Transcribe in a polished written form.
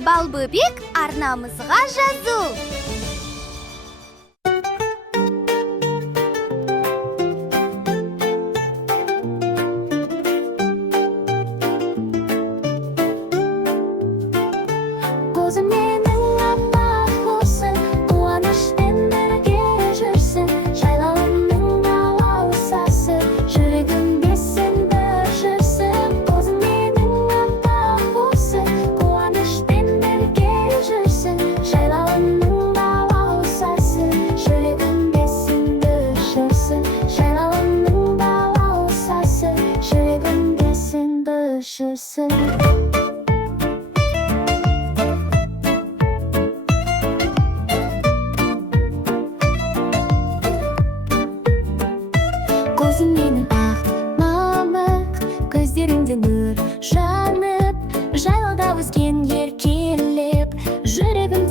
Балбөбек арнамызға жазу. Көзім менің аппақ болсын, қуанышпен бірге жүрсін. Жайлауымның алау сасы, жүрегімде сен бір жүрсің. Көзім менің аппақ болсын, қуанышпен бірге жүрсін. Жайлауымның алау сасы, жүрегімде сен бір жүрсін. Жайлауымның алау сасы, жүрегімде сен бір жүрсін. Көзің менің ақ мамық, көздеріңде нұр жанып, жайлауда өскен еркелеп, жүрегім